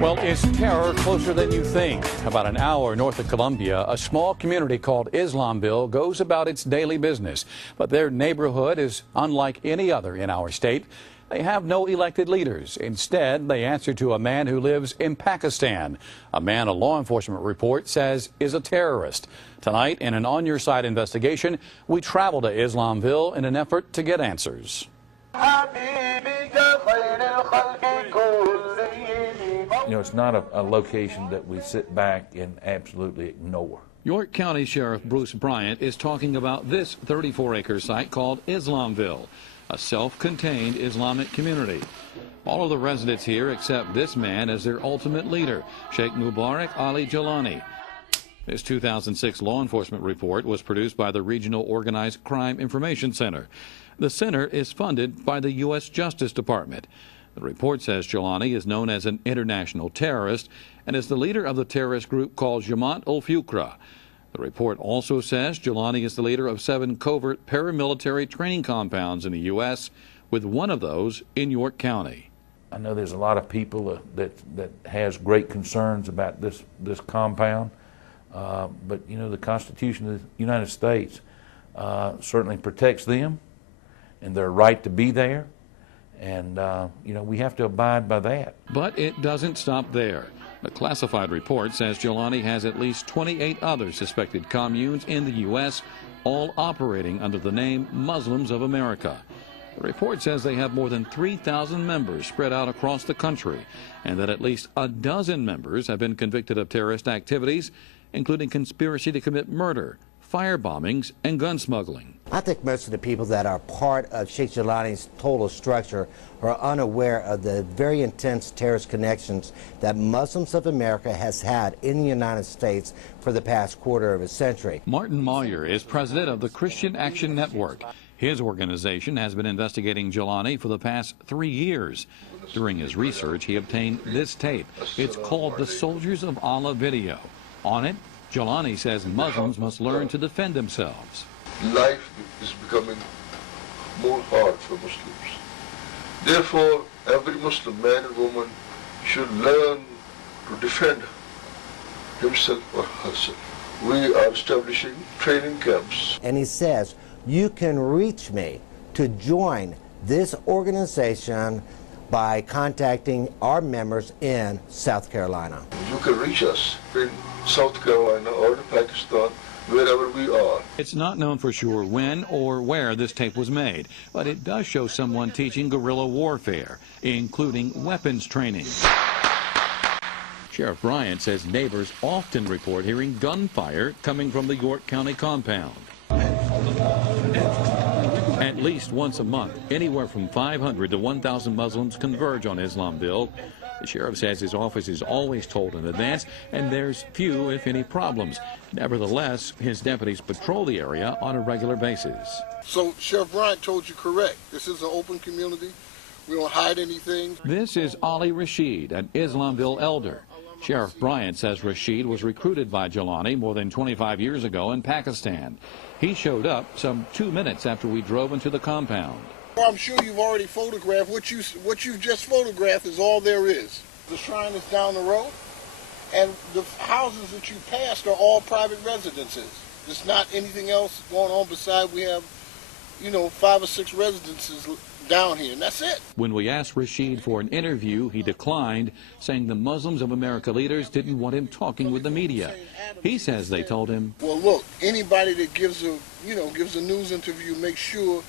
Well, is terror closer than you think? About an hour north of Columbia, a small community called Islamville goes about its daily business. But their neighborhood is unlike any other in our state. They have no elected leaders. Instead, they answer to a man who lives in Pakistan, a man a law enforcement report says is a terrorist. Tonight, in an On Your Side investigation, we travel to Islamville in an effort to get answers. You know, it's not a location that we sit back and absolutely ignore. York County Sheriff Bruce Bryant is talking about this 34-acre site called Islamville, a self-contained Islamic community. All of the residents here accept this man as their ultimate leader, Sheikh Mubarak Ali Jilani. This 2006 law enforcement report was produced by the Regional Organized Crime Information Center. The center is funded by the U.S. Justice Department. The report says Jilani is known as an international terrorist and is the leader of the terrorist group called Jamaat al-Fuqra. The report also says Jilani is the leader of 7 covert paramilitary training compounds in the U.S., with one of those in York County. I know there's a lot of people that has great concerns about this compound, but you know, the Constitution of the United States certainly protects them and their right to be there. And, you know, we have to abide by that. But it doesn't stop there. The classified report says Jilani has at least 28 other suspected communes in the U.S., all operating under the name Muslims of America. The report says they have more than 3,000 members spread out across the country, and that at least a dozen members have been convicted of terrorist activities, including conspiracy to commit murder, fire bombings, and gun smuggling. I think most of the people that are part of Sheikh Jilani's total structure are unaware of the very intense terrorist connections that Muslims of America has had in the United States for the past quarter of a century. Martin Moyer is president of the Christian Action Network. His organization has been investigating Jilani for the past 3 years. During his research, he obtained this tape. It's called the Soldiers of Allah video. On it, Jilani says Muslims must learn to defend themselves. Life is becoming more hard for Muslims. Therefore, every Muslim man and woman should learn to defend himself or herself. We are establishing training camps. And he says, you can reach me to join this organization by contacting our members in South Carolina. You can reach us in South Carolina or in Pakistan, wherever we are. It's not known for sure when or where this tape was made, but it does show someone teaching guerrilla warfare, including weapons training. Sheriff Bryant says neighbors often report hearing gunfire coming from the York County compound. At least once a month, anywhere from 500 to 1,000 Muslims converge on Islamville. The sheriff says his office is always told in advance, and there's few, if any, problems. Nevertheless, his deputies patrol the area on a regular basis. So Sheriff Bryant told you correct. This is an open community. We don't hide anything. This is Ali Rashid, an Islamville elder. Sheriff Bryant says Rashid was recruited by Jilani more than 25 years ago in Pakistan. He showed up some 2 minutes after we drove into the compound. I'm sure you've already photographed. What you've just photographed is all there is. The shrine is down the road, and the houses that you passed are all private residences. There's not anything else going on besides we have, you know, 5 or 6 residences down here, and that's it. When we asked Rashid for an interview, he declined, saying the Muslims of America leaders didn't want him talking with the media. He says they told him, well, look, anybody that gives a news interview, make sure,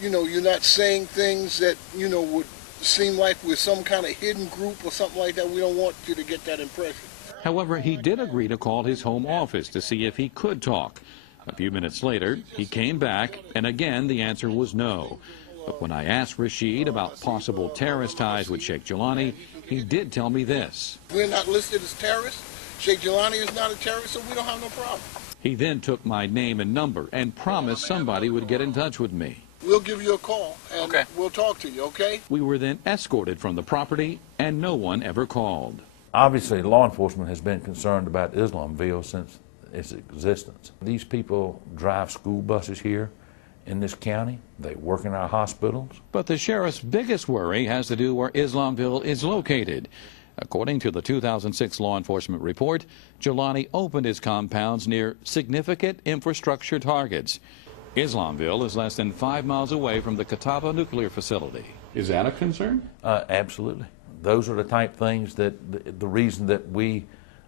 you know, you're not saying things that, you know, would seem like we're some kind of hidden group or something like that. We don't want you to get that impression. However, he did agree to call his home office to see if he could talk. A few minutes later, he came back, and again the answer was no. But when I asked Rashid about possible terrorist ties with Sheikh Jilani, he did tell me this. We're not listed as terrorists. Sheikh Jilani is not a terrorist, so we don't have no problem. He then took my name and number and promised somebody would get in touch with me. We'll give you a call, and we'll talk to you, okay? We were then escorted from the property, and no one ever called. Obviously, law enforcement has been concerned about Islamville since its existence. These people drive school buses here, in this county. They work in our hospitals. But the sheriff's biggest worry has to do where Islamville is located. According to the 2006 law enforcement report, Jelani opened his compounds near significant infrastructure targets. Islamville is less than 5 miles away from the Catawba nuclear facility. Is that a concern? Absolutely. Those are the type things that the reason that we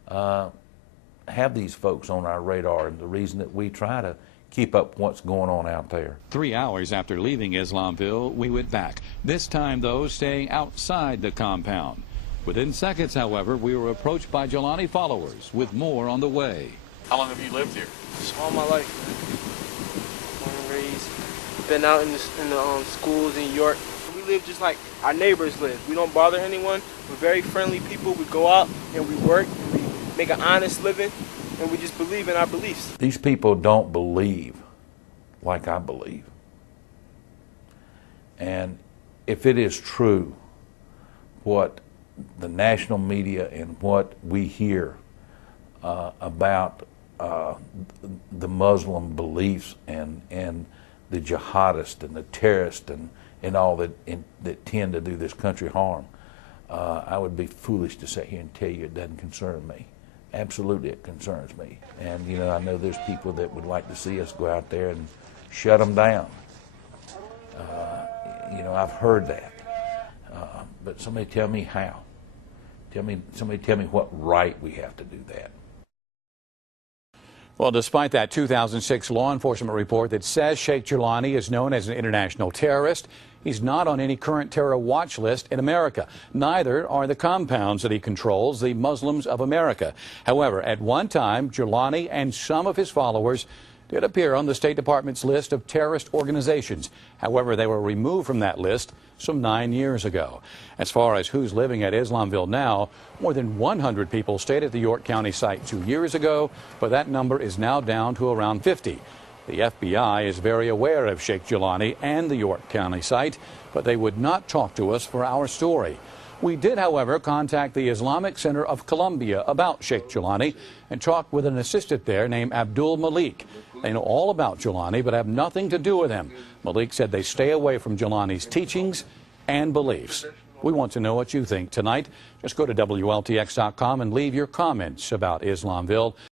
have these folks on our radar, and the reason that we try to keep up what's going on out there. 3 hours after leaving Islamville, we went back, this time, though, staying outside the compound. Within seconds, however, we were approached by Jelani followers with more on the way. How long have you lived here? Just all my life. Born and raised. Been out in the schools in New York. We live just like our neighbors live. We don't bother anyone. We're very friendly people. We go out and we work and we make an honest living, and we just believe in our beliefs. These people don't believe like I believe. And if it is true what the national media and what we hear about the Muslim beliefs and the jihadists and the terrorists and all that tend to do this country harm, I would be foolish to sit here and tell you it doesn't concern me. Absolutely, it concerns me. And, you know, I know there's people that would like to see us go out there and shut them down. You know, I've heard that. But somebody tell me how. Somebody tell me what right we have to do that. Well, despite that 2006 law enforcement report that says Sheikh Jelani is known as an international terrorist, he's not on any current terror watch list in America. Neither are the compounds that he controls, the Muslims of America. However, at one time, Jelani and some of his followers did appear on the State Department's list of terrorist organizations. However, they were removed from that list some 9 years ago. As far as who's living at Islamville now, more than 100 people stayed at the York County site 2 years ago, but that number is now down to around 50. The FBI is very aware of Sheikh Jelani and the York County site, but they would not talk to us for our story. We did, however, contact the Islamic Center of Columbia about Sheikh Jelani and talked with an assistant there named Abdul Malik. They know all about Jelani but have nothing to do with him. Malik said they stay away from Jelani's teachings and beliefs. We want to know what you think tonight. Just go to WLTX.com and leave your comments about Islamville.